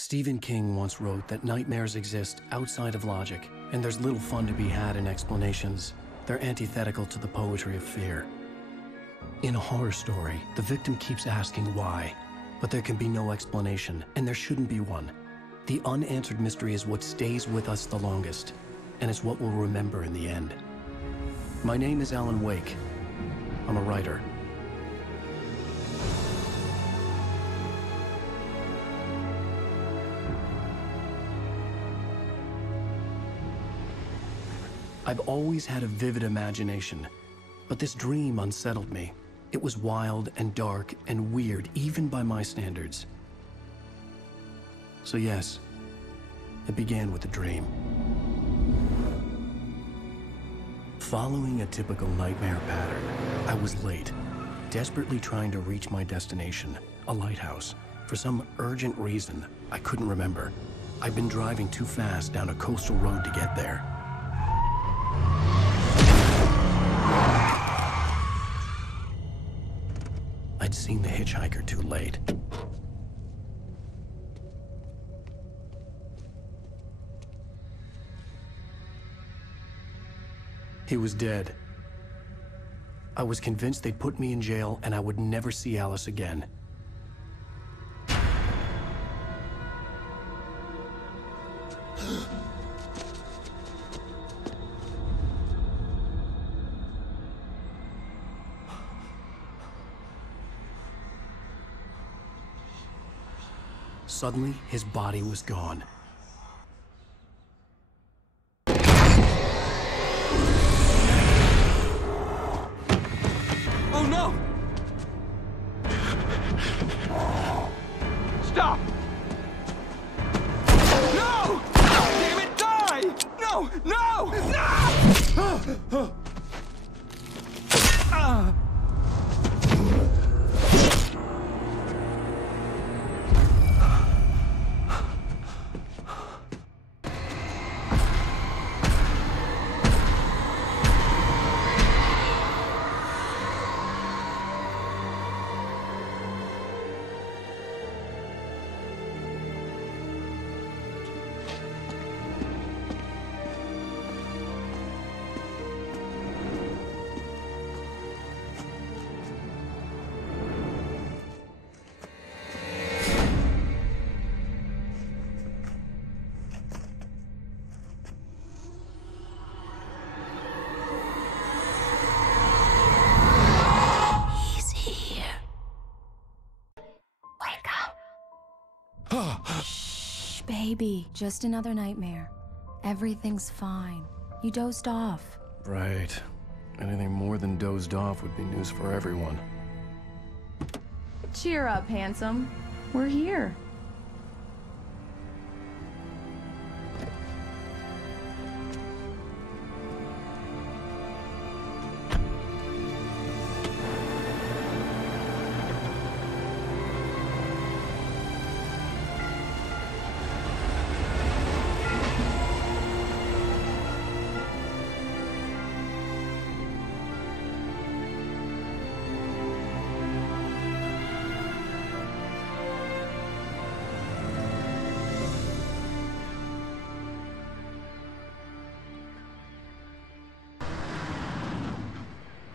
Stephen King once wrote that nightmares exist outside of logic, and there's little fun to be had in explanations. They're antithetical to the poetry of fear. In a horror story, the victim keeps asking why, but there can be no explanation, and there shouldn't be one. The unanswered mystery is what stays with us the longest, and it's what we'll remember in the end. My name is Alan Uэйk. I'm a writer. I've always had a vivid imagination, but this dream unsettled me. It was wild and dark and weird, even by my standards. So yes, it began with a dream. Following a typical nightmare pattern, I was late, desperately trying to reach my destination, a lighthouse. For some urgent reason, I couldn't remember. I'd been driving too fast down a coastal road to get there. I'd seen the hitchhiker too late. He was dead. I was convinced they'd put me in jail and I would never see Alice again. Suddenly, his body was gone. Oh no! Stop! No! Damn it, die! No! No! No! Shh, baby. Just another nightmare. Everything's fine. You dozed off. Right. Anything more than dozed off would be news for everyone. Cheer up, handsome. We're here.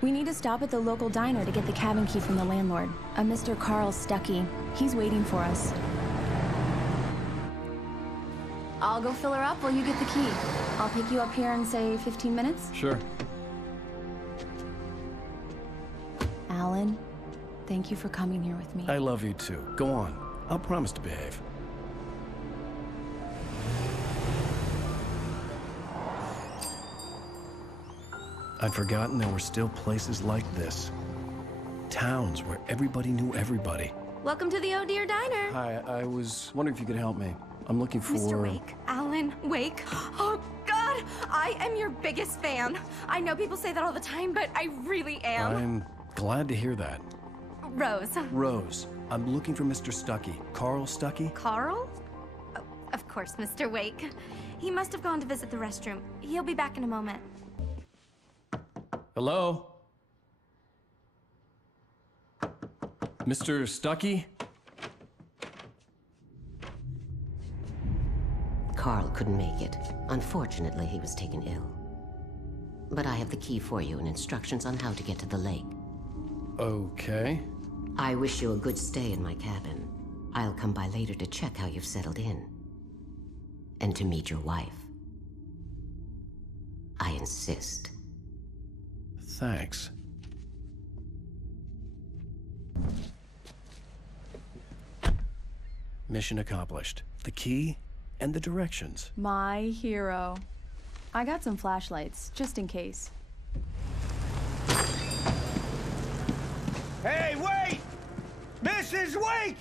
We need to stop at the local diner to get the cabin key from the landlord, a Mr. Carl Stuckey. He's waiting for us. I'll go fill her up while you get the key. I'll pick you up here in, say, 15 minutes? Sure. Alan, thank you for coming here with me. I love you too. Go on. I'll promise to behave. I'd forgotten there were still places like this. Towns where everybody knew everybody. Welcome to the Oh Dear Diner. Hi, I was wondering if you could help me. I'm looking for... Mr. Uэйk. Alan Uэйk. Oh, God! I am your biggest fan. I know people say that all the time, but I really am. I'm glad to hear that. Rose. Rose, I'm looking for Mr. Stuckey. Carl Stuckey? Carl? Oh, of course, Mr. Uэйk. He must have gone to visit the restroom. He'll be back in a moment. Hello? Mr. Stuckey? Carl couldn't make it. Unfortunately, he was taken ill. But I have the key for you and instructions on how to get to the lake. Okay. I wish you a good stay in my cabin. I'll come by later to check how you've settled in. And to meet your wife. I insist. Thanks. Mission accomplished. The key and the directions. My hero. I got some flashlights, just in case. Hey, wait! Mrs. Wake!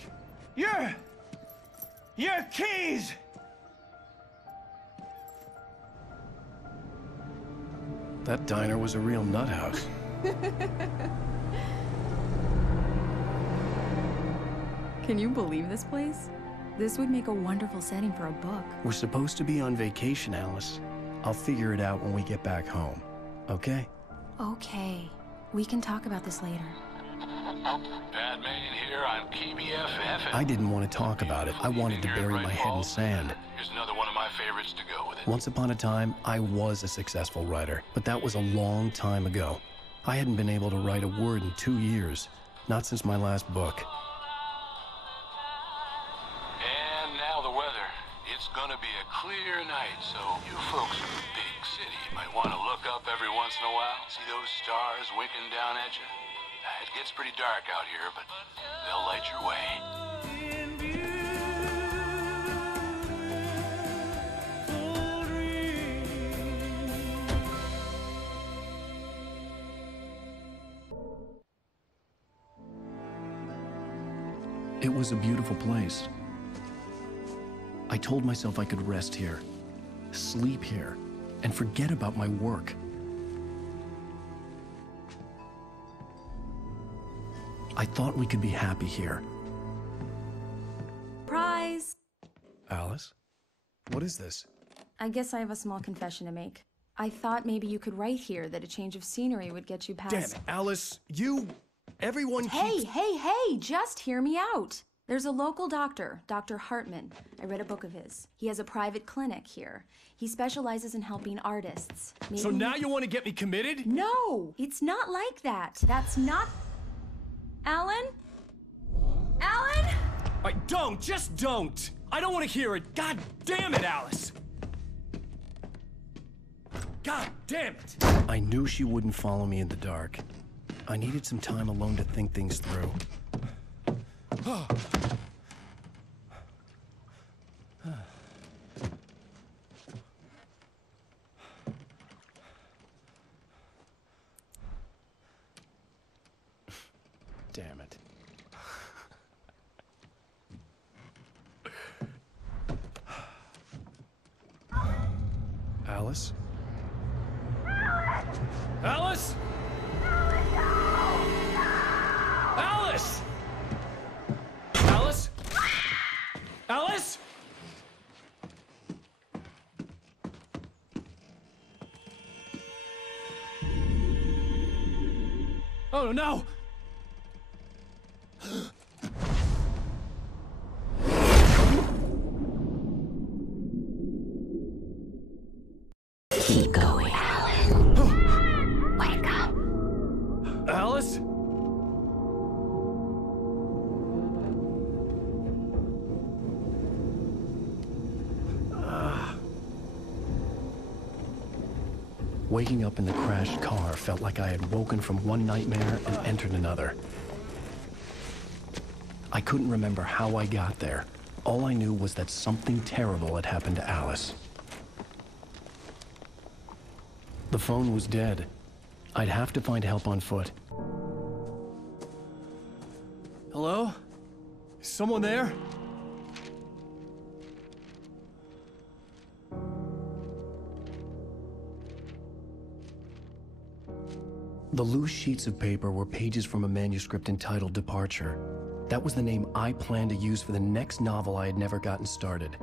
Your keys! That diner was a real nut house. Can you believe this place? This would make a wonderful setting for a book. We're supposed to be on vacation, Alice. I'll figure it out when we get back home. Okay? Okay. We can talk about this later. Bad man here on KBFF. I didn't want to talk about it. I wanted to bury my head in sand. Here's another one of my favorites to go with it. Once upon a time, I was a successful writer, but that was a long time ago. I hadn't been able to write a word in 2 years. Not since my last book. And now the weather. It's gonna be a clear night, so you folks in the big city might want to look up every once in a while. See those stars winking down at you? It gets pretty dark out here, but they'll light your way. It was a beautiful place. I told myself I could rest here, sleep here, and forget about my work. I thought we could be happy here. Surprise! Alice? What is this? I guess I have a small confession to make. I thought maybe you could write here that a change of scenery would get you past... Damn it, Alice, everyone Hey, hey, just hear me out. There's a local doctor, Dr. Hartman. I read a book of his. He has a private clinic here. He specializes in helping artists. Maybe So now you want to get me committed? No, it's not like that. That's not... Alan? Alan? Just don't! I don't want to hear it! God damn it, Alice! God damn it! I knew she wouldn't follow me in the dark. I needed some time alone to think things through. Damn it. Alice? Alice? Alice! Alice? Alice? Oh no! Keep going, Alan. Wake up. Alice? Waking up in the crashed car felt like I had woken from one nightmare and entered another. I couldn't remember how I got there. All I knew was that something terrible had happened to Alice. The phone was dead. I'd have to find help on foot. Hello? Is someone there? The loose sheets of paper were pages from a manuscript entitled Departure. That was the name I planned to use for the next novel I had never gotten started.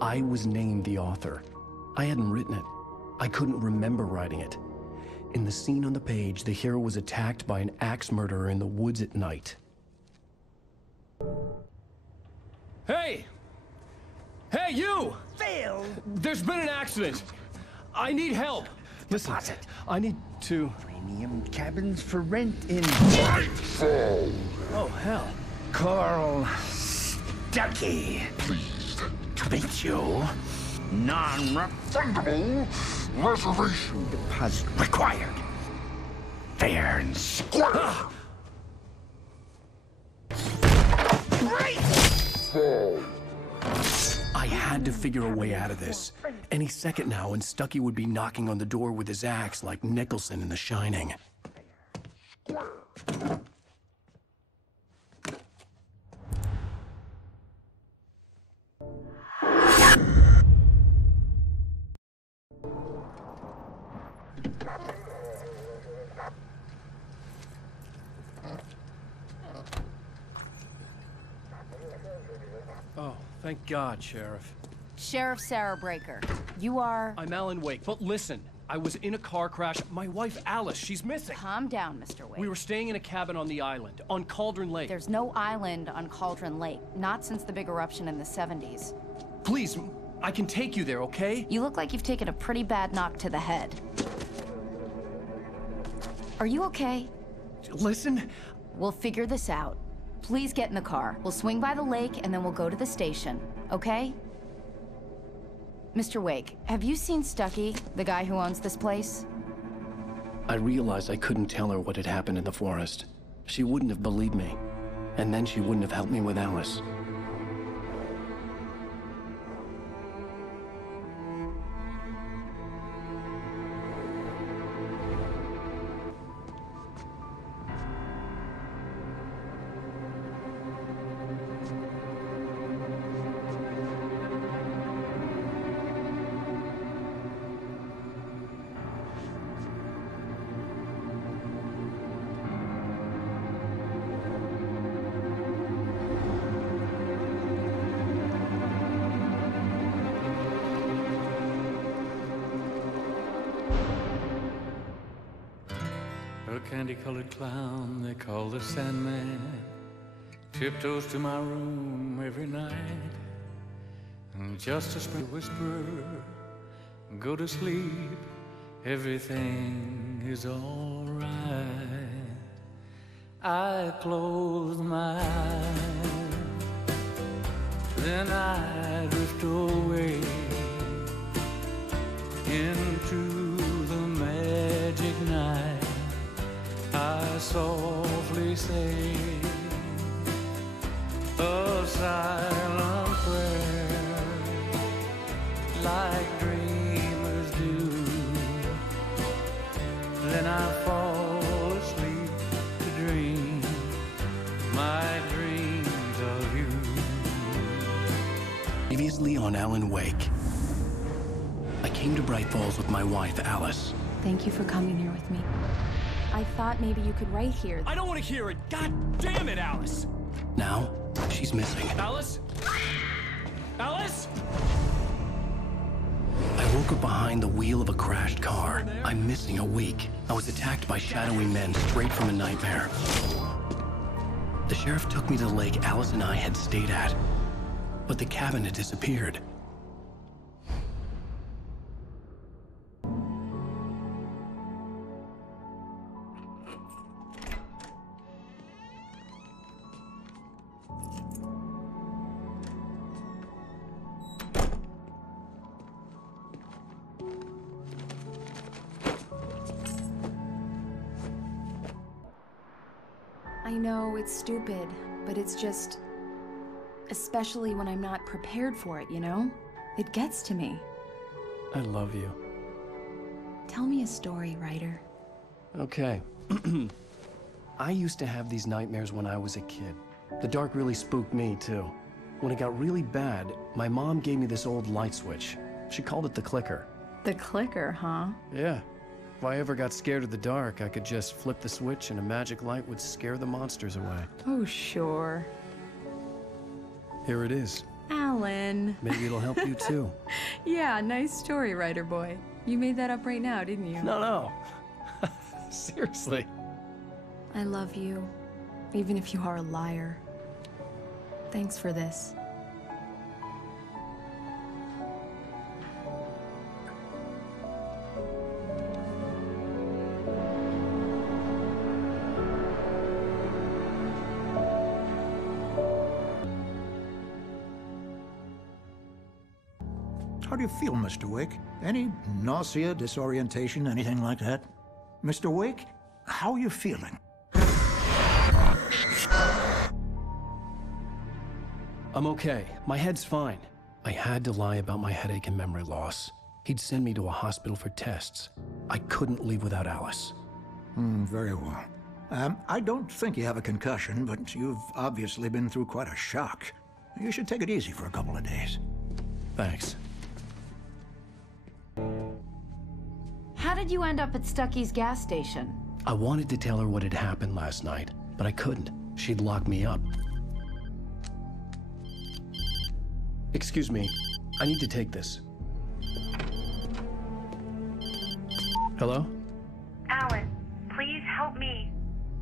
I was named the author. I hadn't written it. I couldn't remember writing it. In the scene on the page, the hero was attacked by an axe murderer in the woods at night. Hey! Hey, you! Phil! There's been an accident. I need help. Listen, I need to... Premium cabins for rent in... Oh, hell. Carl Stuckey. Pleased To meet you. Non-refundable reservation deposit required. Fair and square. I had to figure a way out of this. Any second now, and Stuckey would be knocking on the door with his axe like Nicholson in The Shining. Oh, thank God, Sheriff. Sheriff Sarah Breaker. You are... I'm Alan Uэйk, but listen. I was in a car crash. My wife, Alice, she's missing. Calm down, Mr. Uэйk. We were staying in a cabin on the island, on Cauldron Lake. There's no island on Cauldron Lake. Not since the big eruption in the 70s. Please, I can take you there, okay? You look like you've taken a pretty bad knock to the head. Are you okay? Listen. We'll figure this out. Please get in the car. We'll swing by the lake and then we'll go to the station, okay? Mr. Uэйk, have you seen Stuckey, the guy who owns this place? I realized I couldn't tell her what had happened in the forest. She wouldn't have believed me. And then she wouldn't have helped me with Alice. A candy-colored clown they call the Sandman tiptoes to my room every night, and just a whisper, go to sleep, everything is all right. I close my eyes, then I drift away into the magic night. I softly say a silent prayer, like dreamers do. Then I fall asleep to dream my dreams of you. Previously on Alan Uэйk. I came to Bright Falls with my wife, Alice. Thank you for coming here with me. I thought maybe you could write here. I don't want to hear it. God damn it, Alice. Now, she's missing. Alice? Alice? I woke up behind the wheel of a crashed car. I'm missing a week. I was attacked by shadowy men straight from a nightmare. The sheriff took me to the lake Alice and I had stayed at, but the cabin had disappeared. I know it's stupid, but it's just... especially when I'm not prepared for it, you know? It gets to me. I love you. Tell me a story, writer. Okay. I used to have these nightmares when I was a kid. The dark really spooked me, too. When it got really bad, my mom gave me this old light switch. She called it the clicker. The clicker, huh? Yeah. If I ever got scared of the dark, I could just flip the switch and a magic light would scare the monsters away. Oh, sure. Here it is. Alan. Maybe it'll help you, too. Yeah, nice story, writer boy. You made that up right now, didn't you? No. Seriously. I love you, even if you are a liar. Thanks for this. How do you feel, Mr. Wake? Any nausea, disorientation, anything like that? Mr. Wake, how are you feeling? I'm okay. My head's fine. I had to lie about my headache and memory loss. He'd send me to a hospital for tests. I couldn't leave without Alice. Very well. I don't think you have a concussion, but you've obviously been through quite a shock. You should take it easy for a couple of days. Thanks. How did you end up at Stucky's gas station? I wanted to tell her what had happened last night, but I couldn't. She'd locked me up. Excuse me, I need to take this. Hello? Alan, please help me.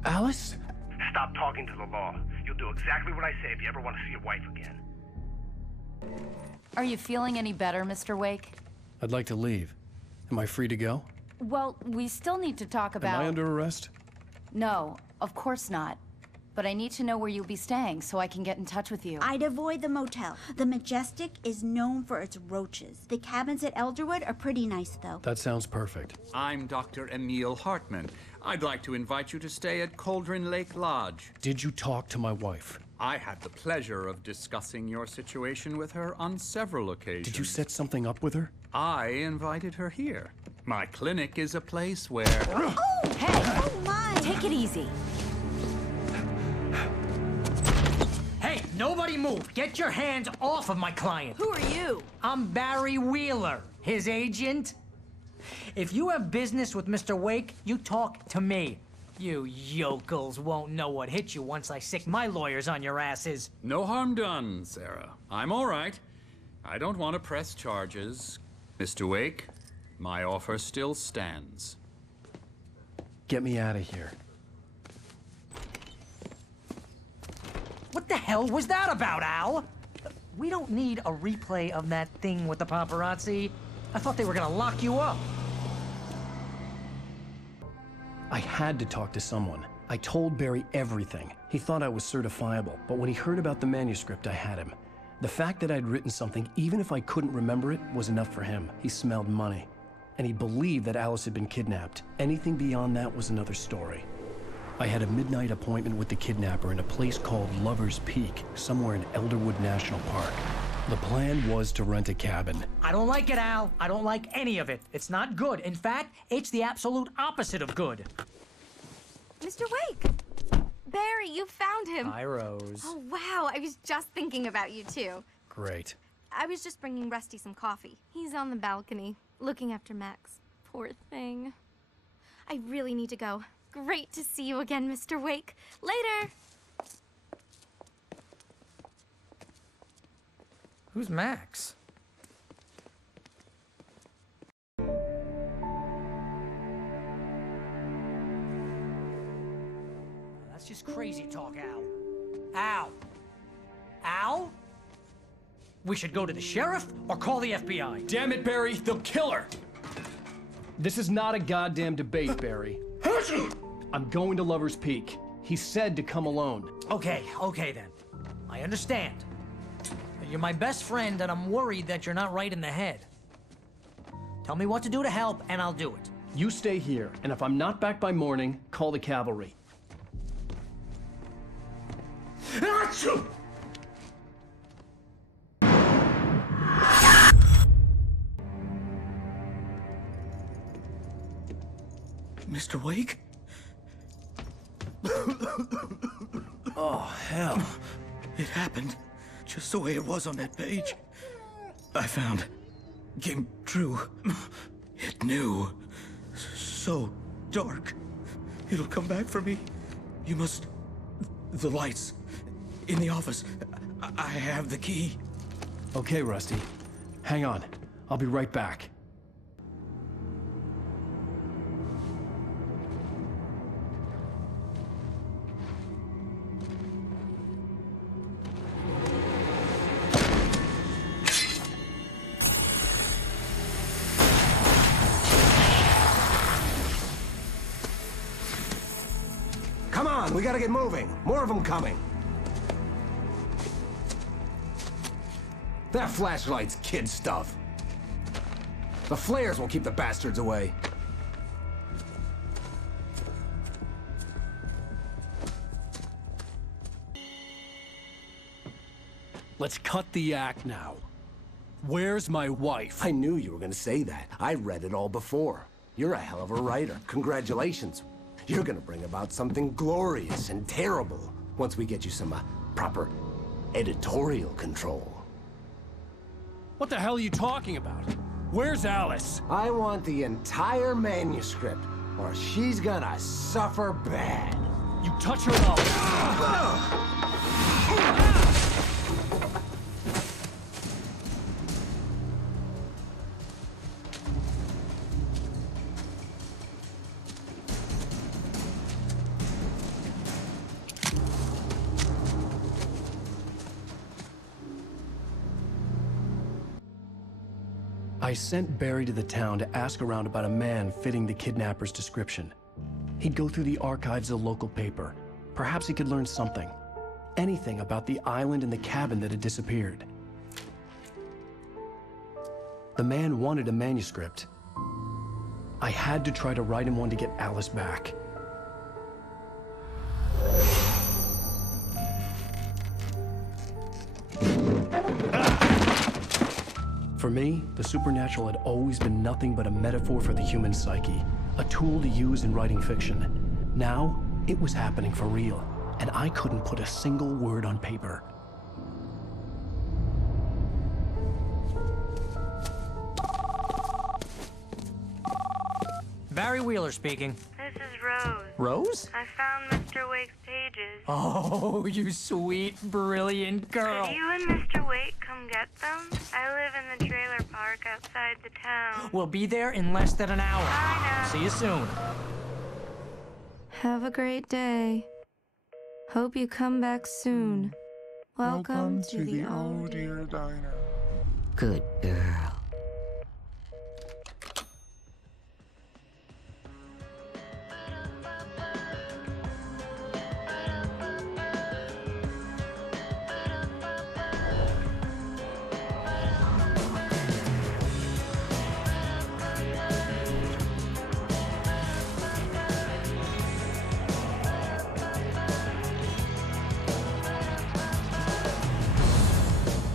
Alice? Stop talking to the law. You'll do exactly what I say if you ever want to see your wife again. Are you feeling any better, Mr. Wake? I'd like to leave. Am I free to go? Well, we still need to talk about... Am I under arrest? No, of course not. But I need to know where you'll be staying so I can get in touch with you. I'd avoid the motel. The Majestic is known for its roaches. The cabins at Elderwood are pretty nice, though. That sounds perfect. I'm Dr. Emil Hartman. I'd like to invite you to stay at Cauldron Lake Lodge. Did you talk to my wife? I had the pleasure of discussing your situation with her on several occasions. Did you set something up with her? I invited her here. My clinic is a place where... Oh! Hey! Oh, my! Take it easy. Hey, nobody move! Get your hands off of my client! Who are you? I'm Barry Uillera, his agent. If you have business with Mr. Wake, you talk to me. You yokels won't know what hit you once I sick my lawyers on your asses. No harm done, Sarah. I'm all right. I don't want to press charges. Mr. Wake, my offer still stands. Get me out of here. What the hell was that about, Al? We don't need a replay of that thing with the paparazzi. I thought they were gonna lock you up. I had to talk to someone. I told Barry everything. He thought I was certifiable, but when he heard about the manuscript, I had him. The fact that I'd written something, even if I couldn't remember it, was enough for him. He smelled money. And he believed that Alice had been kidnapped. Anything beyond that was another story. I had a midnight appointment with the kidnapper in a place called Lover's Peak, somewhere in Elderwood National Park. The plan was to rent a cabin. I don't like it, Al. I don't like any of it. It's not good. In fact, it's the absolute opposite of good. Mr. Wake! Barry, you found him. Hi, Rose. Oh, wow. I was just thinking about you, too. Great. I was just bringing Rusty some coffee. He's on the balcony, looking after Max. Poor thing. I really need to go. Great to see you again, Mr. Wake. Later! Who's Max? That's just crazy talk, Al. Al! Al? We should go to the sheriff or call the FBI. Damn it, Barry, they'll kill her! This is not a goddamn debate, Barry. I'm going to Lover's Peak. He said to come alone. Okay then. I understand. You're my best friend, and I'm worried that you're not right in the head. Tell me what to do to help, and I'll do it. You stay here, and if I'm not back by morning, call the cavalry. Achoo! Mr. Wake? Oh, hell. It happened just the way it was on that page. I found. Came true. It knew. So dark. It'll come back for me. You must... The lights. In the office. I have the key. Okay, Rusty. Hang on. I'll be right back. Come on, we gotta get moving. More of them coming. That flashlight's kid stuff. The flares will keep the bastards away. Let's cut the act now. Where's my wife? I knew you were gonna say that. I read it all before. You're a hell of a writer. Congratulations. You're gonna bring about something glorious and terrible once we get you some proper editorial control. What the hell are you talking about? Where's Alice? I want the entire manuscript, or she's gonna suffer bad. You touch her up. I sent Barry to the town to ask around about a man fitting the kidnapper's description. He'd go through the archives of the local paper. Perhaps he could learn something. Anything about the island and the cabin that had disappeared. The man wanted a manuscript. I had to try to write him one to get Alice back. For me, the supernatural had always been nothing but a metaphor for the human psyche, a tool to use in writing fiction. Now, it was happening for real, and I couldn't put a single word on paper. Barry Uillera speaking. This is Rose. Rose? I found Mr. Wake's pages. Oh, you sweet, brilliant girl. Could you and Mr. Wake come get them? I live in the trailer park outside the town. We'll be there in less than an hour. Bye now. See you soon. Have a great day. Hope you come back soon. Welcome to the Oh Dear Diner. Good girl.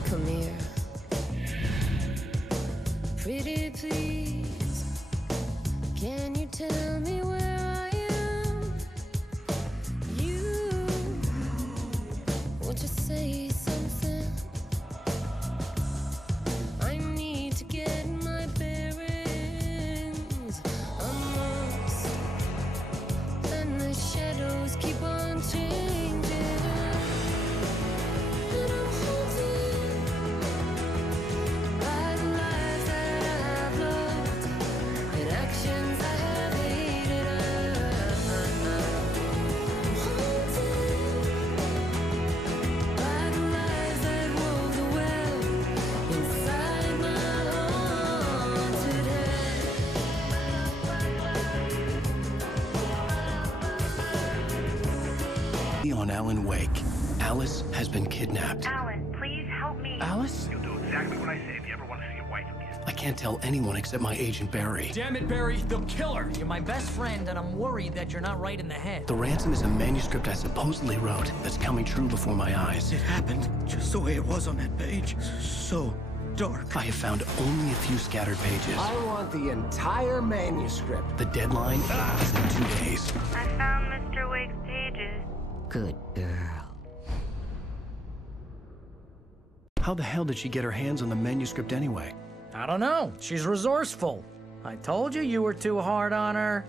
Come here. Pretty please, can you tell me where I am? You, won't you say something? I need to get my bearings amongst, and the shadows keep on changing. And I'm haunted by the lies that I have loved and actions I have hated. I'm haunted by the lies that wove the web inside my haunted head. On Alan Wake, Alice has been kidnapped. Alan, please help me. Alice? You'll do exactly what I say if you ever want to see your wife again. I can't tell anyone except my agent Barry. Damn it, Barry, they'll kill her. You're my best friend, and I'm worried that you're not right in the head. The ransom is a manuscript I supposedly wrote that's coming true before my eyes. It happened just the way it was on that page. So dark. I have found only a few scattered pages. I want the entire manuscript. The deadline is in 2 days. I found Mr. Wake's pages. Good girl. How the hell did she get her hands on the manuscript anyway? I don't know. She's resourceful. I told you were too hard on her.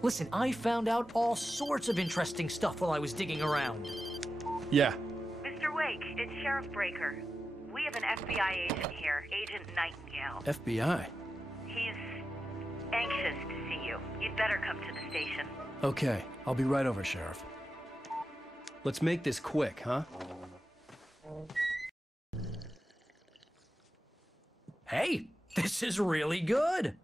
Listen, I found out all sorts of interesting stuff while I was digging around. Yeah. Mr. Wake, it's Sheriff Breaker. We have an FBI agent here, Agent Nightingale. FBI? He's anxious to see you. You'd better come to the station. Okay, I'll be right over, Sheriff. Let's make this quick, huh? Hey, this is really good.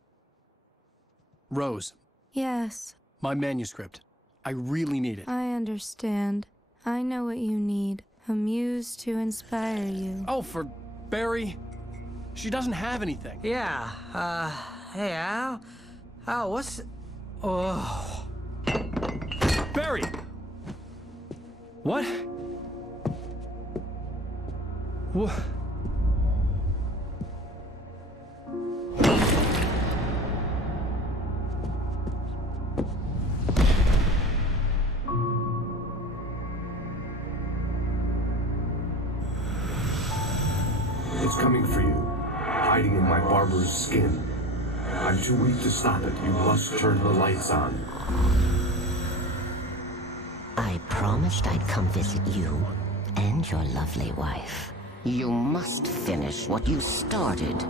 Rose, Yes, my manuscript. I really need it. I understand. I know what you need. A muse to inspire you. Oh, for Barry? She doesn't have anything. Yeah, Hey, Al. Al, what's... Oh. Barry! What? What? It's coming for you, hiding in my barber's skin. I'm too weak to stop it. You must turn the lights on. I promised I'd come visit you and your lovely wife. You must finish what you started.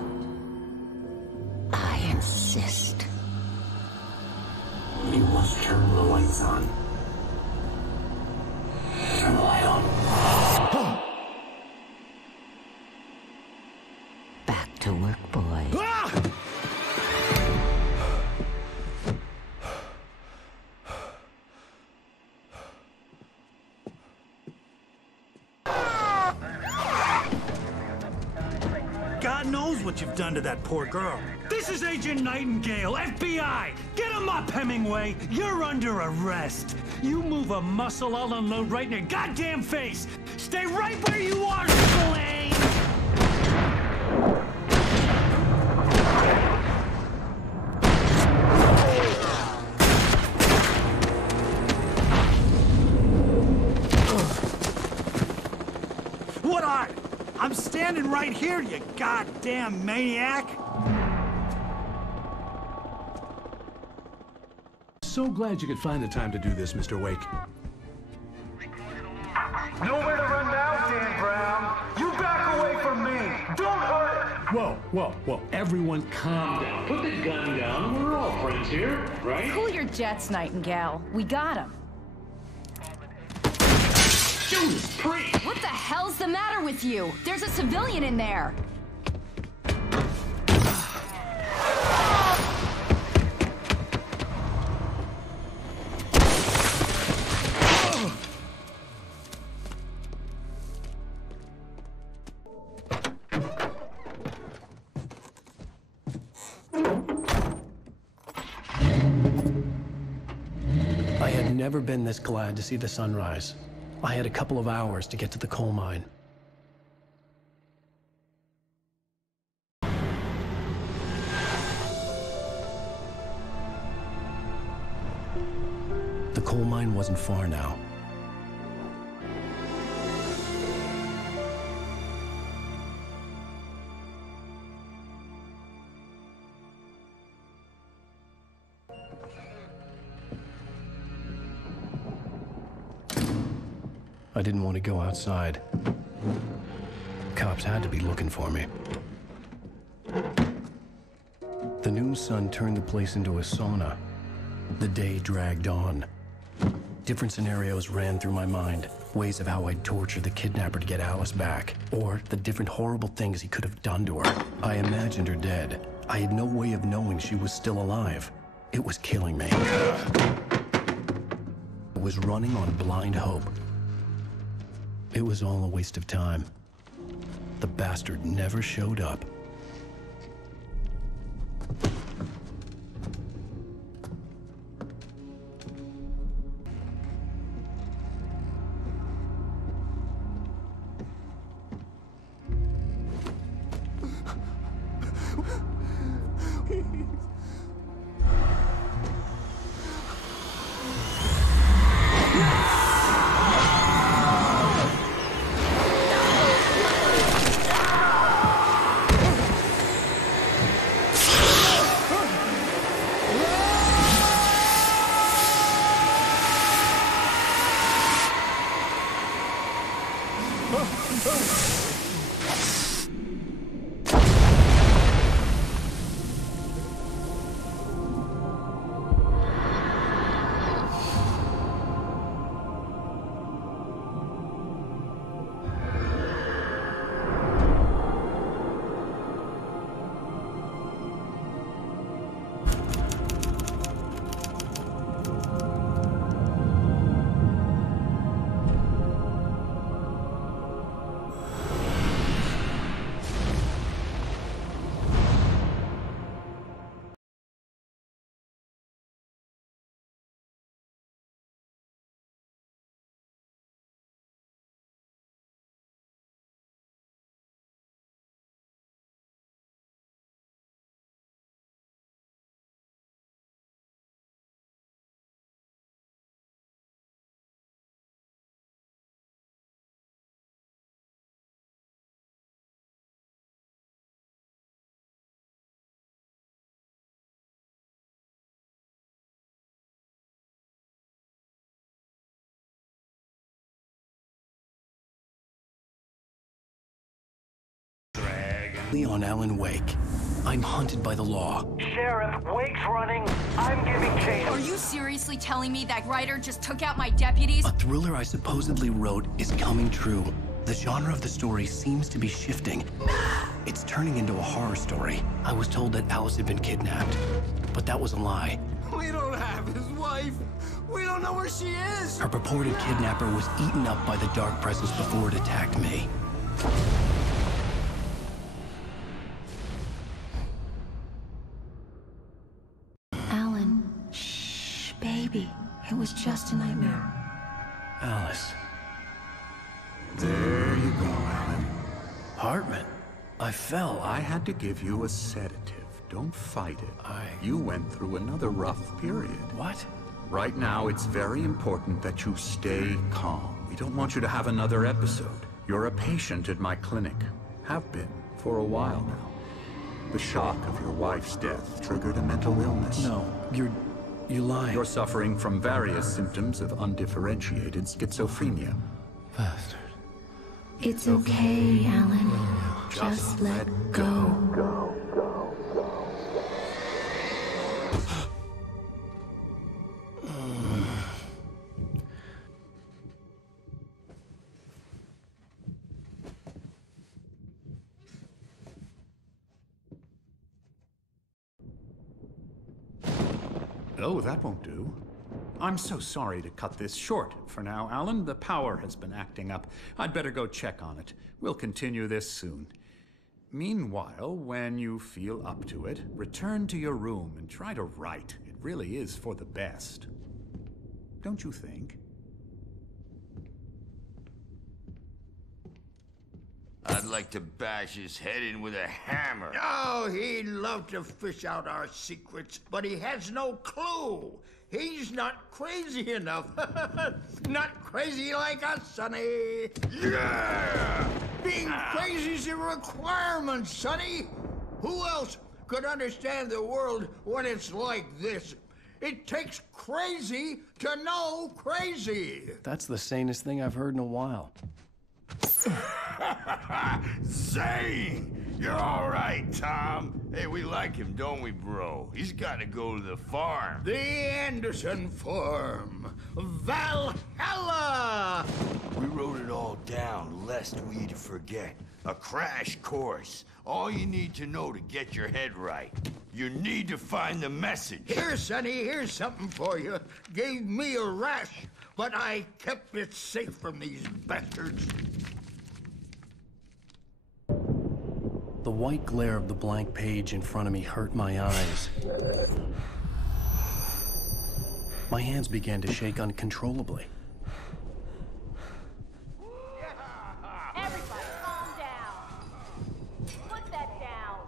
I insist. You must turn the lights on. Turn the light on. Back to work, boy. God knows what you've done to that poor girl. This is Agent Nightingale, FBI! Get him up, Hemingway! You're under arrest. You move a muscle, I'll unload right in your goddamn face! Stay right where you are, Spillane! What are? I'm standing right here, you goddamn maniac! So glad you could find the time to do this, Mr. Wake. Nowhere to run now, Dan Brown. You back away from me. Don't hurt. Whoa, whoa, whoa. Everyone calm down. Put the gun down. We're all friends here, right? Cool your jets, Nightingale. We got him. Judas Priest! What the hell's the matter with you? There's a civilian in there. I had never been this glad to see the sunrise. I had a couple of hours to get to the coal mine. The coal mine wasn't far now. I didn't want to go outside. Cops had to be looking for me. The noon sun turned the place into a sauna. The day dragged on. Different scenarios ran through my mind. Ways of how I'd torture the kidnapper to get Alice back. Or the different horrible things he could have done to her. I imagined her dead. I had no way of knowing she was still alive. It was killing me. I was running on blind hope. It was all a waste of time. The bastard never showed up. On Alan Wake. I'm hunted by the law. Sheriff, Wake's running. I'm giving chase. Are you seriously telling me that writer just took out my deputies? A thriller I supposedly wrote is coming true. The genre of the story seems to be shifting. It's turning into a horror story. I was told that Alice had been kidnapped, but that was a lie. We don't have his wife. We don't know where she is. Her purported kidnapper was eaten up by the dark presence before it attacked me. Alan, shh, baby. It was just a nightmare. Alice. There you go, Alan. Hartman, I fell. I had to give you a sedative. Don't fight it. You went through another rough period. What? Right now, it's very important that you stay calm. We don't want you to have another episode. You're a patient at my clinic. Have been for a while now. The shock of your wife's death triggered a mental illness. No, you're lying. You're suffering from various symptoms of undifferentiated schizophrenia. Bastard. It's okay, Alan. Just let go. Oh, that won't do. I'm so sorry to cut this short for now, Alan. The power has been acting up. I'd better go check on it. We'll continue this soon. Meanwhile, when you feel up to it, return to your room and try to write. It really is for the best. Don't you think? I'd like to bash his head in with a hammer. Oh, he'd love to fish out our secrets, but he has no clue. He's not crazy enough. Not crazy like us, Sonny. Yeah! Being crazy's a requirement, Sonny. Who else could understand the world when it's like this? It takes crazy to know crazy. That's the sanest thing I've heard in a while. Zane! You're all right, Tom. Hey, we like him, don't we, bro? He's got to go to the farm. The Anderson Farm. Valhalla! We wrote it all down, lest we forget. A crash course. All you need to know to get your head right. You need to find the message. Here, Sonny, here's something for you. Gave me a rash, but I kept it safe from these bastards. The white glare of the blank page in front of me hurt my eyes. My hands began to shake uncontrollably. Everybody, calm down. Put that down.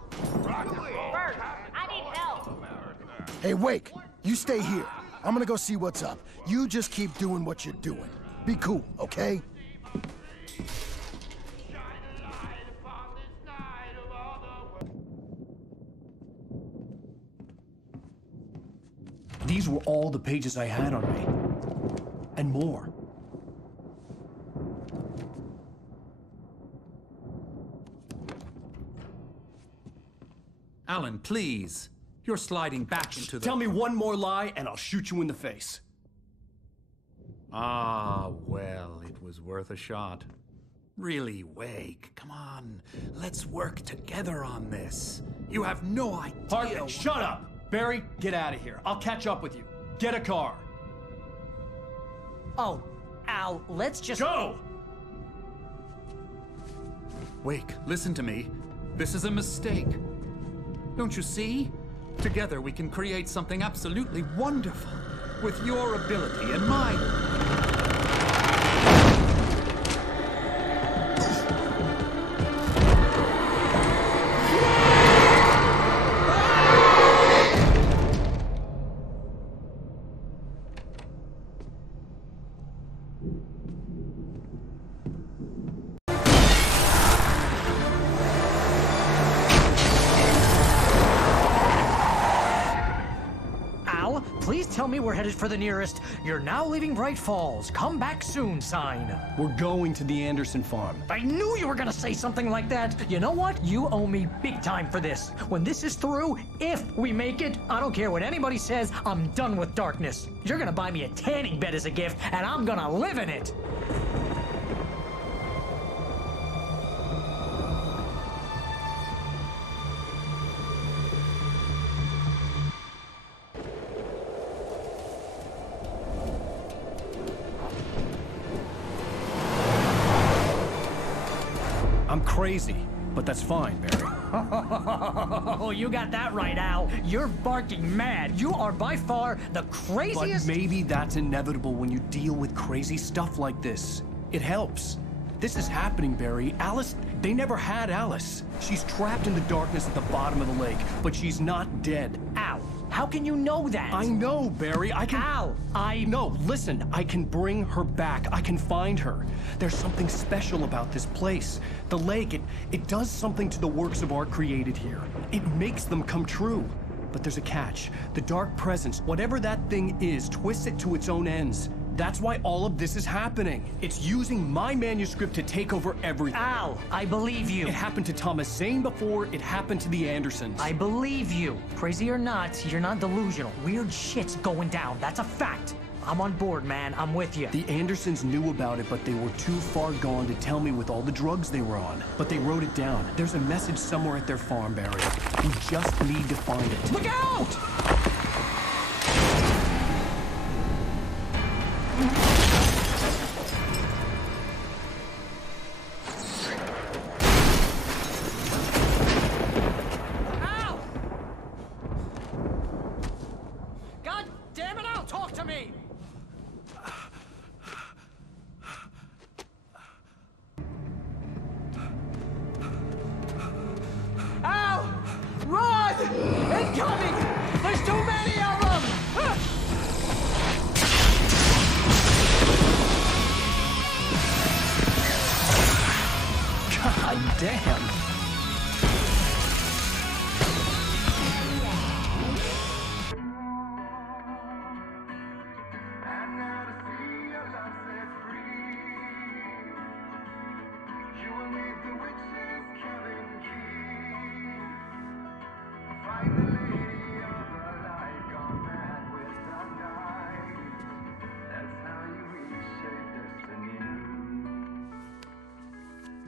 Bert, I need help. Hey, Wake, you stay here. I'm gonna go see what's up. You just keep doing what you're doing. Be cool, okay? These were all the pages I had on me. And more. Alan, please. You're sliding back into the... Tell me one more lie and I'll shoot you in the face. Ah, well, it was worth a shot. Really, Wake, come on. Let's work together on this. You have no idea... Hartman, shut up! Barry, get out of here. I'll catch up with you. Get a car. Oh, Al, let's just... Go! Wake, listen to me. This is a mistake. Don't you see? Together we can create something absolutely wonderful. With your ability and mine. tell me we're headed for the nearest "You're now leaving Bright Falls. Come back soon" sign. We're going to the Anderson farm. I knew you were gonna say something like that. You know what? You owe me big time for this. When this is through, if we make it, I don't care what anybody says, I'm done with darkness. You're gonna buy me a tanning bed as a gift, and I'm gonna live in it. I'm crazy, but that's fine, Barry. Oh, you got that right, Al. You're barking mad. You are by far the craziest... But maybe that's inevitable when you deal with crazy stuff like this. It helps. This is happening, Barry. Alice, they never had Alice. She's trapped in the darkness at the bottom of the lake, but she's not dead. Al, how can you know that? I know, Barry. I can... Al, No, listen. I can bring her back. I can find her. There's something special about this place. The lake, it does something to the works of art created here. It makes them come true. But there's a catch. The dark presence, whatever that thing is, twists it to its own ends. That's why all of this is happening. It's using my manuscript to take over everything. Al, I believe you. It happened to Thomas Zane before, it happened to the Andersons. I believe you. Crazy or not, you're not delusional. Weird shit's going down. That's a fact. I'm on board, man. I'm with you. The Andersons knew about it, but they were too far gone to tell me with all the drugs they were on. But they wrote it down. There's a message somewhere at their farm, Barry. We just need to find it. Look out!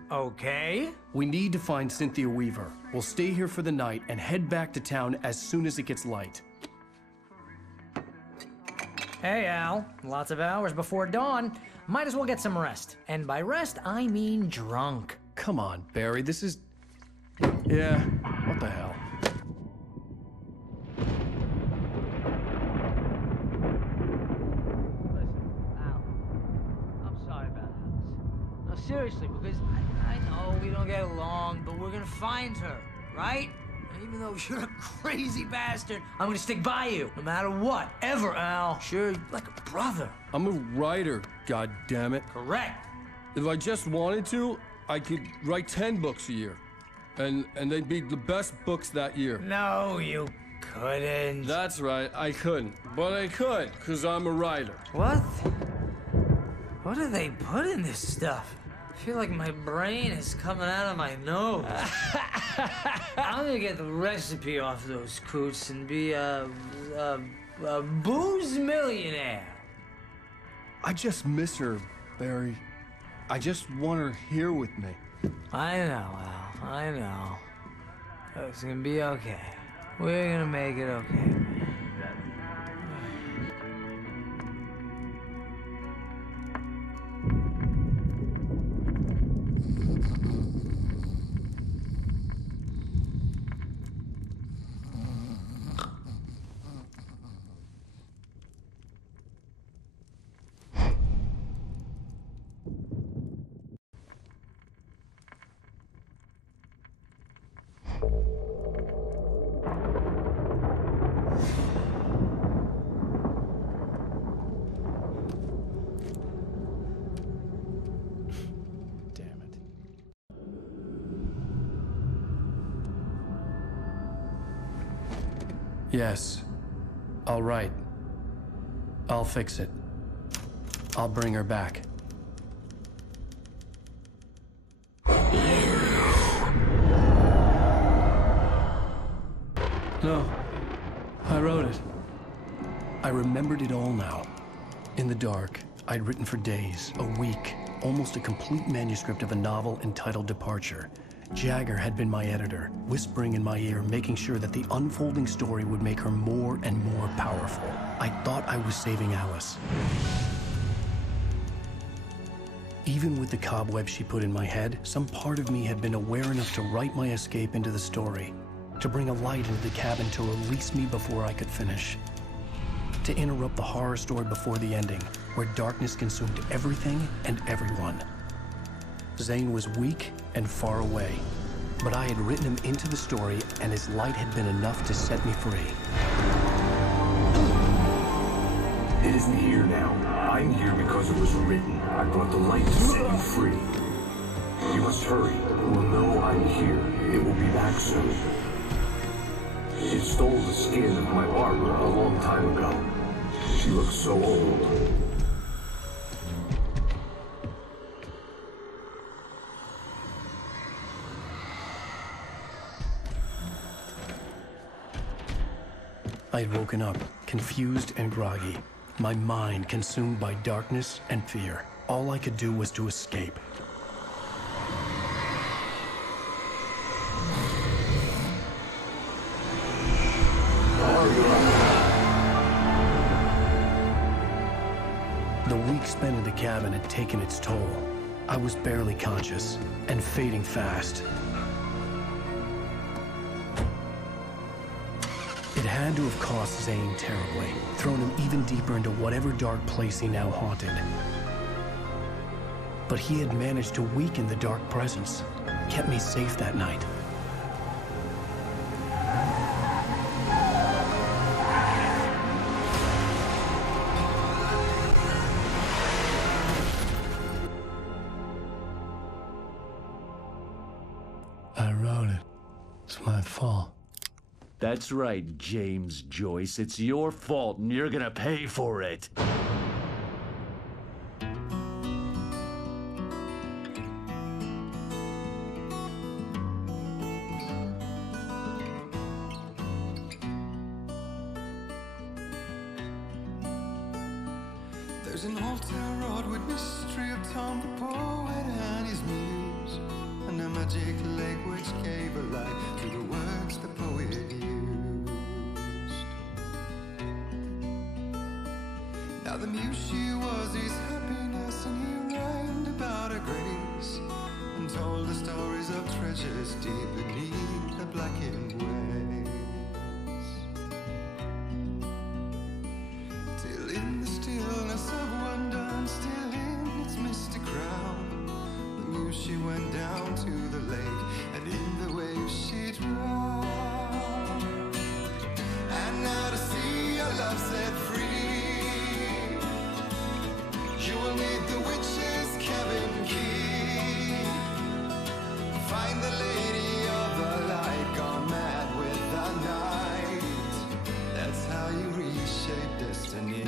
Okay. We need to find Cynthia Weaver. We'll stay here for the night and head back to town as soon as it gets light. Hey, Al. Lots of hours before dawn. Might as well get some rest. And by rest, I mean drunk. Come on, Barry. This is... Yeah, what the hell? Seriously, because I know we don't get along, but we're gonna find her, right? And even though you're a crazy bastard, I'm gonna stick by you, no matter what, ever, Al. Sure, like a brother. I'm a writer, goddammit. Correct. If I just wanted to, I could write 10 books a year. And they'd be the best books that year. No, you couldn't. That's right, I couldn't. But I could, because I'm a writer. What? What do they put in this stuff? I feel like my brain is coming out of my nose. I'm gonna get the recipe off those coots and be a booze millionaire. I just miss her, Barry. I just want her here with me. I know, Al. I know. It's gonna be okay. We're gonna make it okay. Yes. All right. I'll fix it. I'll bring her back. No, I wrote it. I remembered it all now. In the dark, I'd written for days, a week, almost a complete manuscript of a novel entitled Departure. Jagger had been my editor, whispering in my ear, making sure that the unfolding story would make her more and more powerful. I thought I was saving Alice. Even with the cobweb she put in my head, some part of me had been aware enough to write my escape into the story, to bring a light into the cabin to release me before I could finish, to interrupt the horror story before the ending, where darkness consumed everything and everyone. Zane was weak and far away, but I had written him into the story, and his light had been enough to set me free. It isn't here now. I'm here because it was written. I brought the light to set you free. You must hurry. It will know I'm here. It will be back soon. It stole the skin of my barber a long time ago. She looks so old. I had woken up, confused and groggy, my mind consumed by darkness and fear. All I could do was to escape. The week spent in the cabin had taken its toll. I was barely conscious and fading fast. It had to have cost Zane terribly, thrown him even deeper into whatever dark place he now haunted. But he had managed to weaken the dark presence, kept me safe that night. I wrote it. It's my fault. That's right, James Joyce. It's your fault, and you're gonna pay for it. There's an old town road with mystery of Tom the poet and his muse, and a magic lake which gave a light to the words the poet used. Now the muse she was his happiness, and he rhymed about her grace, and told the stories of treasures deep beneath the blackened waves. Till in the stillness of wonder, and still in its misty crown, the muse she went down to the lake, and in the waves she drowned. And now to see your love set free, you will need the witch's cabin key. Find the lady of the light, gone mad with the night. That's how you reshape destiny.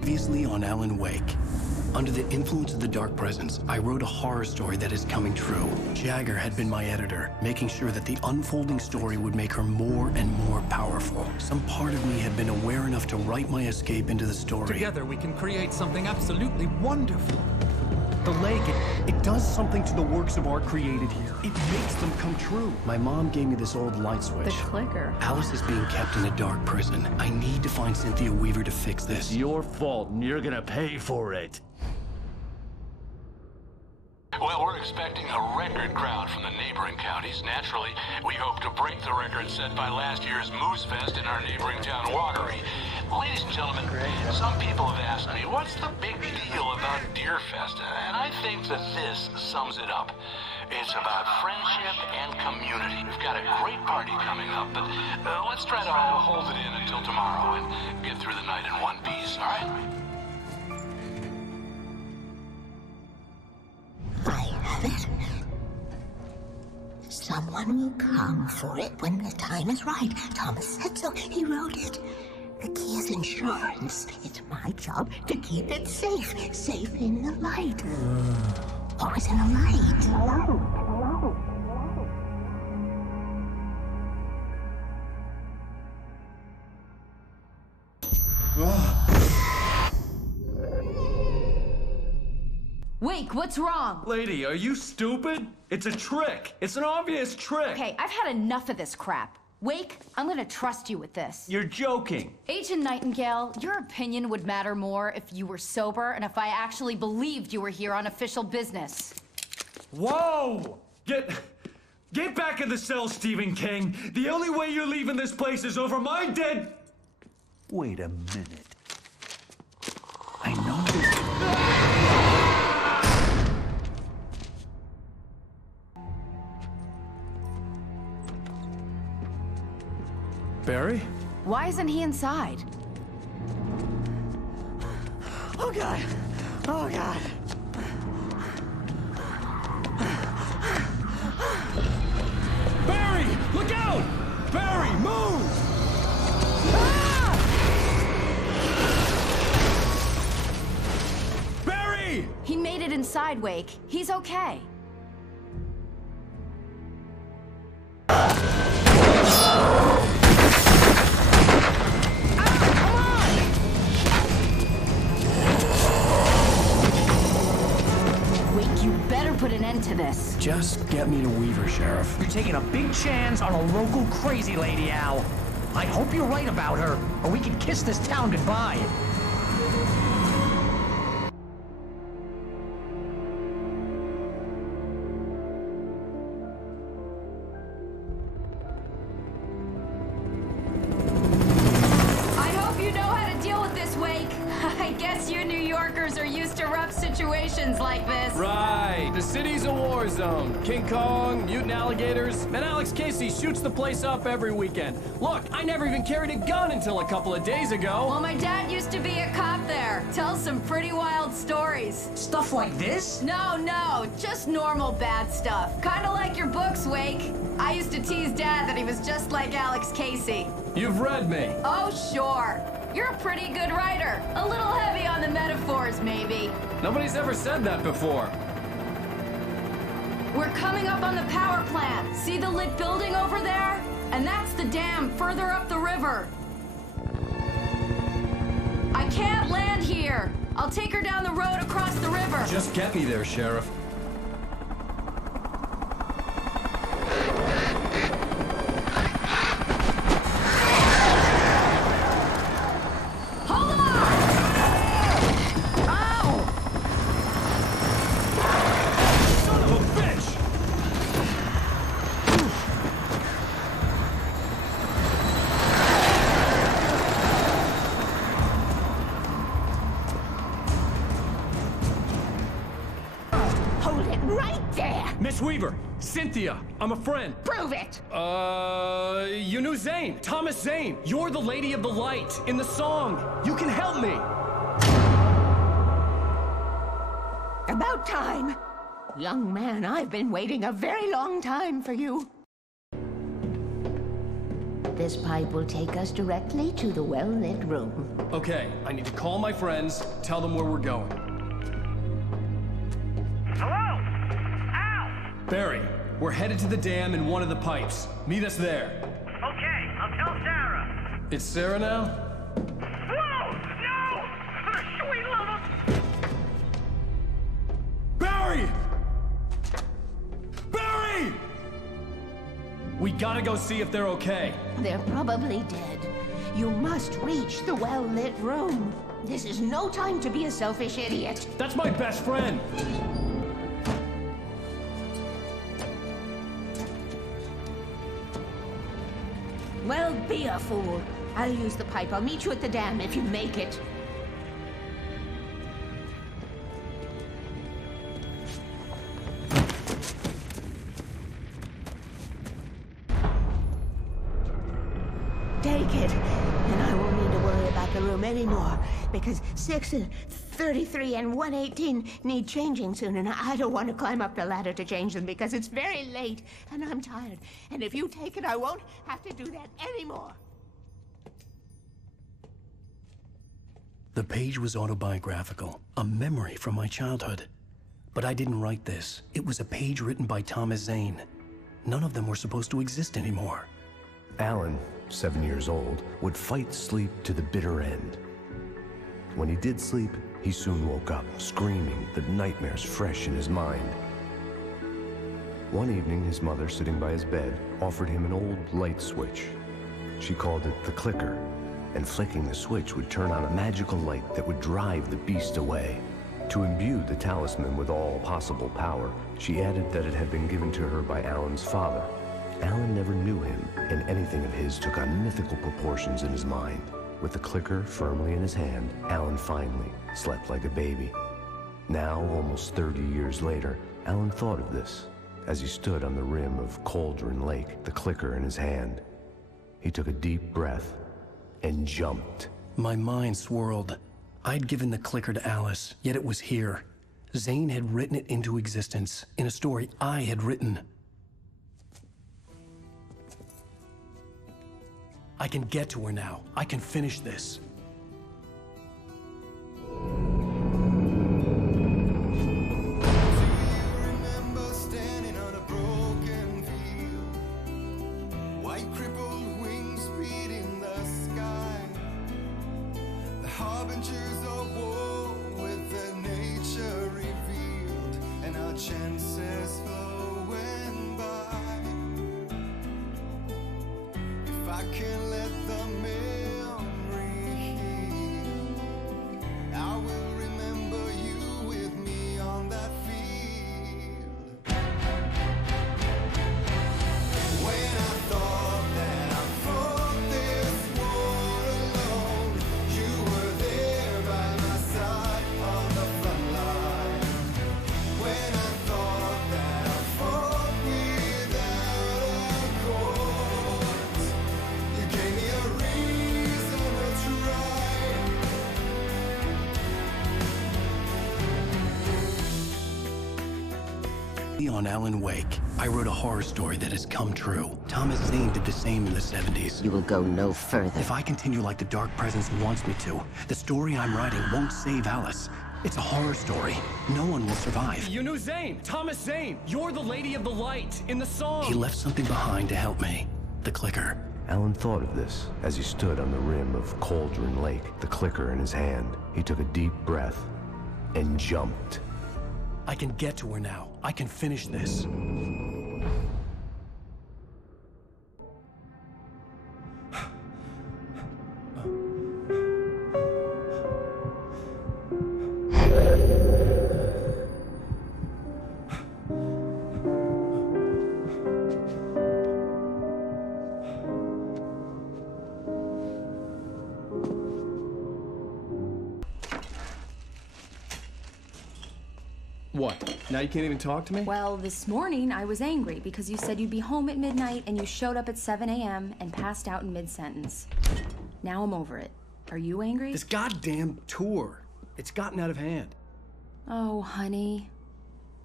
Previously on Alan Wake. Under the influence of the dark presence, I wrote a horror story that is coming true. Jagger had been my editor, making sure that the unfolding story would make her more and more powerful. Some part of me had been aware enough to write my escape into the story. Together we can create something absolutely wonderful. The lake, it does something to the works of art created here. It makes them come true. My mom gave me this old light switch. The clicker. Alice is being kept in a dark prison. I need to find Cynthia Weaver to fix this. It's your fault, and you're gonna pay for it. Well, we're expecting a record crowd from the neighboring counties. Naturally, we hope to break the record set by last year's Moose Fest in our neighboring town, Watery. Ladies and gentlemen, some people have asked me, what's the big deal about Deer Fest? And I think that this sums it up. It's about friendship and community. We've got a great party coming up, but let's try to hold it in until tomorrow and get through the night in one piece, all right? I love it. So Someone will come for it when the time is right. Thomas said so. He wrote it. The key is insurance. It's my job to keep it safe. Safe in the light. Always in the light. Wake, what's wrong? Lady, are you stupid? It's a trick. It's an obvious trick. Okay, I've had enough of this crap. Wake, I'm gonna trust you with this. You're joking. Agent Nightingale, your opinion would matter more if you were sober and if I actually believed you were here on official business. Whoa! Get back in the cell, Stephen King. The only way you're leaving this place is over my dead... Wait a minute. I know this. Barry? Why isn't he inside? Oh, God. Oh, God. Barry! Look out! Barry, move! Ah! Barry! He made it inside, Wake. He's okay. Put an end to this. Just get me to Weaver, Sheriff. You're taking a big chance on a local crazy lady, Al. I hope you're right about her, or we can kiss this town goodbye. I hope you know how to deal with this, Wake. I guess you New Yorkers are used to rough situations like this. Right. The city's a war zone. King Kong, mutant alligators, and Alex Casey shoots the place up every weekend. Look, I never even carried a gun until a couple of days ago. Well, my dad used to be a cop there. Tells some pretty wild stories. Stuff like this? No, just normal bad stuff. Kinda like your books, Wake. I used to tease Dad that he was just like Alex Casey. You've read me. Oh, sure. You're a pretty good writer. A little heavy on the metaphors, maybe. Nobody's ever said that before. We're coming up on the power plant. See the lit building over there? And that's the dam further up the river. I can't land here. I'll take her down the road across the river. Just get me there, Sheriff. Weaver, Cynthia, I'm a friend. Prove it! You knew Zane, Thomas Zane. You're the Lady of the Light in the song. You can help me. About time. Young man, I've been waiting a very long time for you. This pipe will take us directly to the well-lit room. Okay, I need to call my friends, tell them where we're going. Barry, we're headed to the dam in one of the pipes. Meet us there. Okay, I'll tell Sarah. It's Sarah now? Whoa! No! For the sweet love of... Barry! Barry! We gotta go see if they're okay. They're probably dead. You must reach the well-lit room. This is no time to be a selfish idiot. That's my best friend. Well, be a fool. I'll use the pipe. I'll meet you at the dam if you make it. Take it, and I won't need to worry about the room anymore, because 6 and 133 and 118 need changing soon, and I don't want to climb up the ladder to change them because it's very late, and I'm tired. And if you take it, I won't have to do that anymore. The page was autobiographical, a memory from my childhood. But I didn't write this. It was a page written by Thomas Zane. None of them were supposed to exist anymore. Alan, 7 years old, would fight sleep to the bitter end. When he did sleep, he soon woke up, screaming, the nightmares fresh in his mind. One evening, his mother, sitting by his bed, offered him an old light switch. She called it the clicker, and flicking the switch would turn on a magical light that would drive the beast away. To imbue the talisman with all possible power, she added that it had been given to her by Alan's father. Alan never knew him, and anything of his took on mythical proportions in his mind. With the clicker firmly in his hand, Alan finally slept like a baby. Now, almost 30 years later, Alan thought of this as he stood on the rim of Cauldron Lake, the clicker in his hand. He took a deep breath and jumped. My mind swirled. I'd given the clicker to Alice, yet it was here. Zane had written it into existence in a story I had written. I can get to her now. I can finish this. Chances flowing by. If I can let the memory heal, I will remember you with me on that field. When I thought that I fought this war alone, you were there by my side on the front line. When I thought that I fought without a cause, you gave me a reason to try. On Alan Wake, I wrote a horror story that has come true. Thomas Zane did the same in the 70s. You will go no further. If I continue like the Dark Presence wants me to, the story I'm writing won't save Alice. It's a horror story. No one will survive. You knew Zane! Thomas Zane! You're the Lady of the Light in the song! He left something behind to help me. The clicker. Alan thought of this as he stood on the rim of Cauldron Lake, the clicker in his hand. He took a deep breath and jumped. I can get to her now. I can finish this. What? Now you can't even talk to me? Well, this morning I was angry because you said you'd be home at midnight and you showed up at 7 a.m. and passed out in mid-sentence. Now I'm over it. Are you angry? This goddamn tour. It's gotten out of hand. Oh, honey.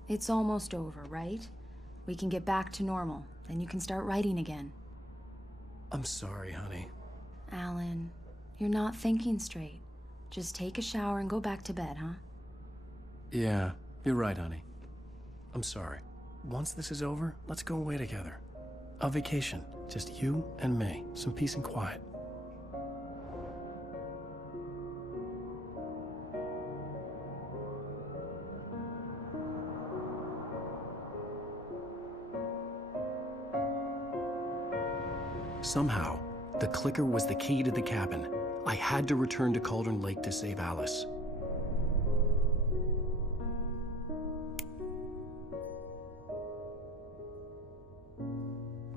It's almost over, right? We can get back to normal. Then you can start writing again. I'm sorry, honey. Alan, you're not thinking straight. Just take a shower and go back to bed, huh? Yeah, you're right, honey. I'm sorry. Once this is over, let's go away together. A vacation. Just you and me. Some peace and quiet. Somehow, the clicker was the key to the cabin. I had to return to Cauldron Lake to save Alice.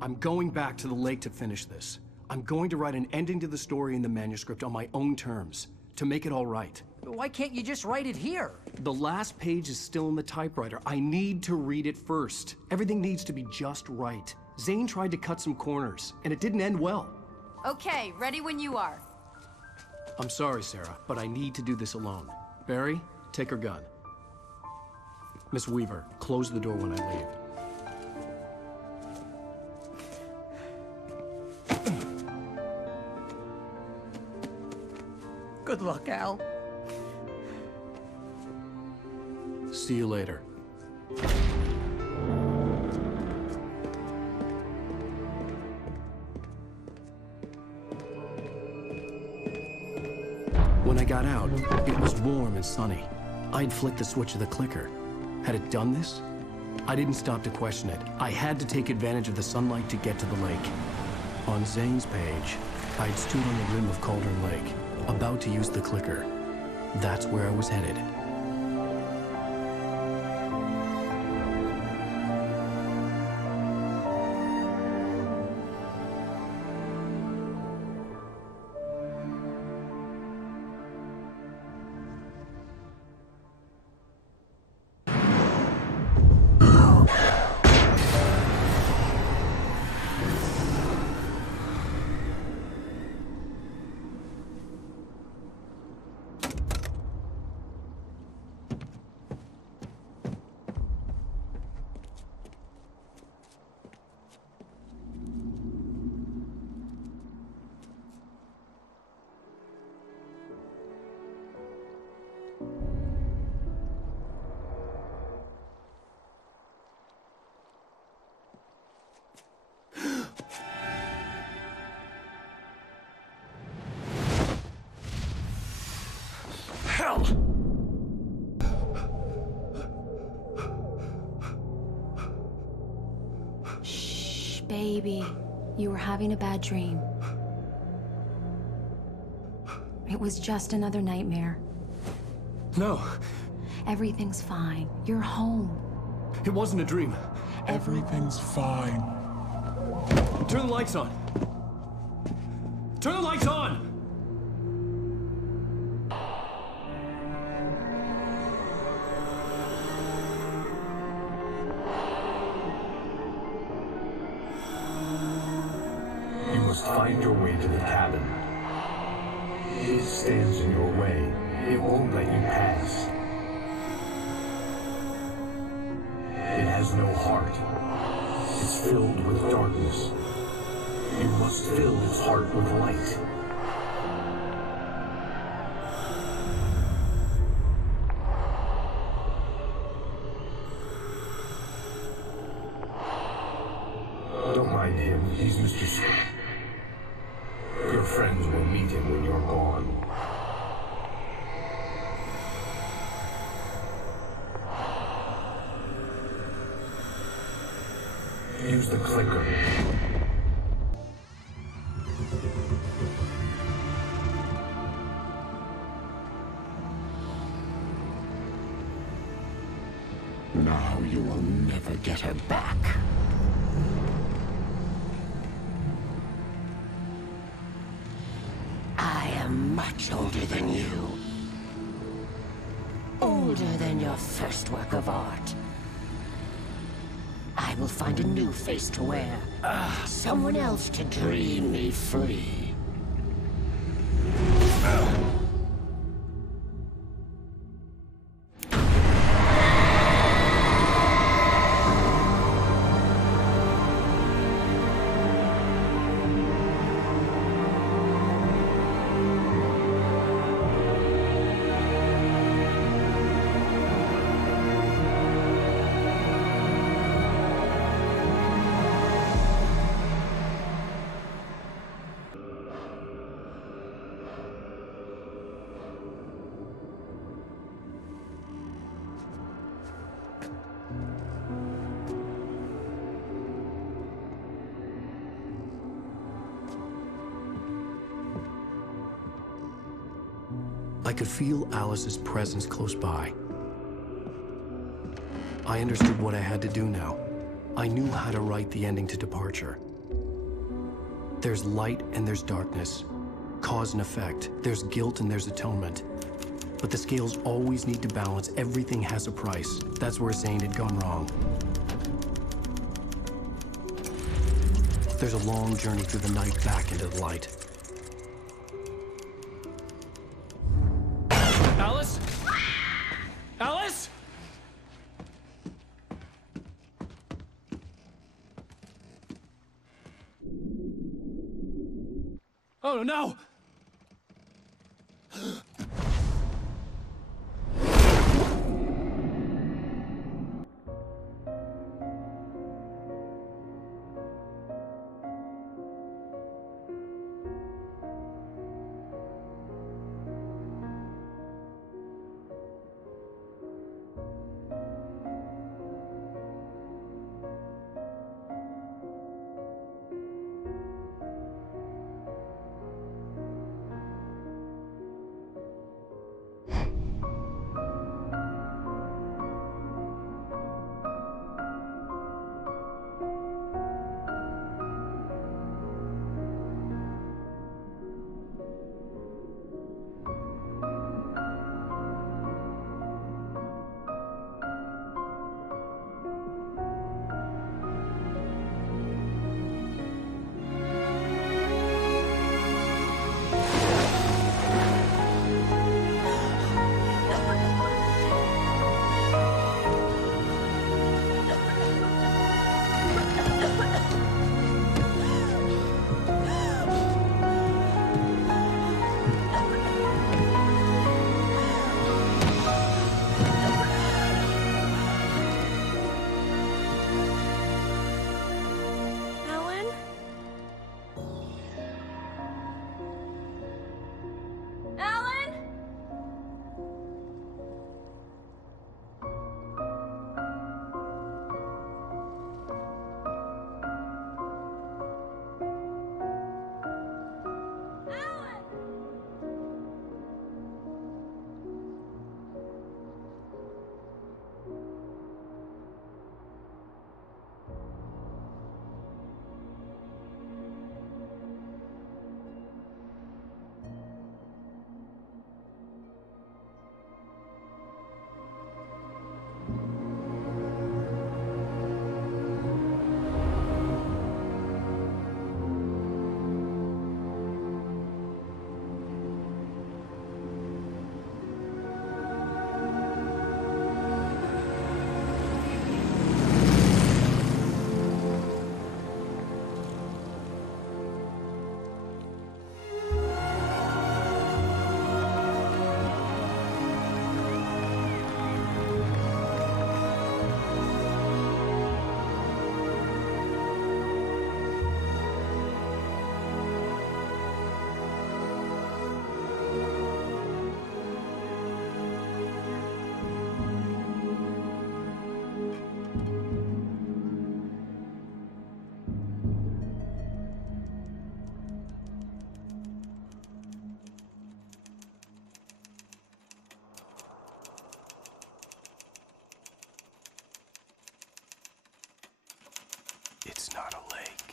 I'm going back to the lake to finish this. I'm going to write an ending to the story in the manuscript on my own terms, to make it all right. Why can't you just write it here? The last page is still in the typewriter. I need to read it first. Everything needs to be just right. Zane tried to cut some corners, and it didn't end well. Okay, ready when you are. I'm sorry, Sarah, but I need to do this alone. Barry, take her gun. Miss Weaver, close the door when I leave. Good luck, Al. See you later. When I got out, it was warm and sunny. I'd flicked the switch of the clicker. Had it done this? I didn't stop to question it. I had to take advantage of the sunlight to get to the lake. On Zane's page, I'd stood on the rim of Cauldron Lake, about to use the clicker. That's where I was headed. Shh, baby. You were having a bad dream. It was just another nightmare. No. Everything's fine. You're home. It wasn't a dream. Everything's fine. Turn the lights on. Turn the lights on! You must find your way to the cabin. It stands in your way. It won't let you pass. It has no heart. It's filled with darkness. You must fill its heart with light. Don't mind him. He's Mr. Your friends will meet him when you're gone. Use the clicker. Now you will never get her back. I am much older than you. Older than your first work of art. I will find a new face to wear. Someone else to dream me free. I could feel Alice's presence close by. I understood what I had to do now. I knew how to write the ending to Departure. There's light and there's darkness. Cause and effect. There's guilt and there's atonement. But the scales always need to balance. Everything has a price. That's where Zane had gone wrong. There's a long journey through the night back into the light. Alice? Oh, no! It's not a lake.